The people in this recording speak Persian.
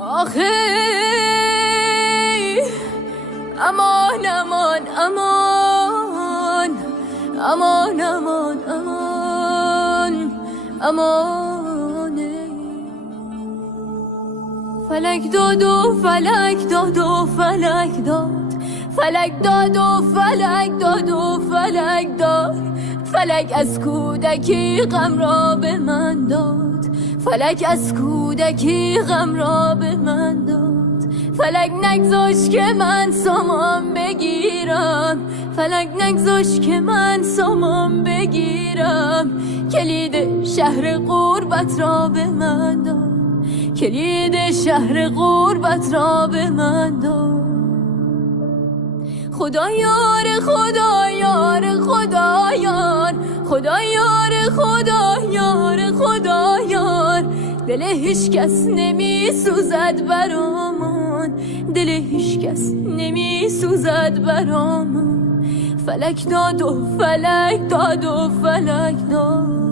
آخه امان امان امان امان امان امان امانه. فلک داد و فلک داد و فلک داد، فلک داد و فلک داد و فلک داد. فلک از کودکی غم را به من داد، فلک از کودکی غم را به من داد. فلک نگذاشت که من سامان بگیرم، فلک نگذاشت که من سامان بگیرم. کلید شهر غربت را به من داد، کلید شهر غربت را به من داد. خدایار خدایار خدایار خدایار خدایار خدایار. دل هیچ کس نمی سوزد برامون، دل هیچ کس نمی سوزد برامون. فلک داد و فلک داد و فلک داد.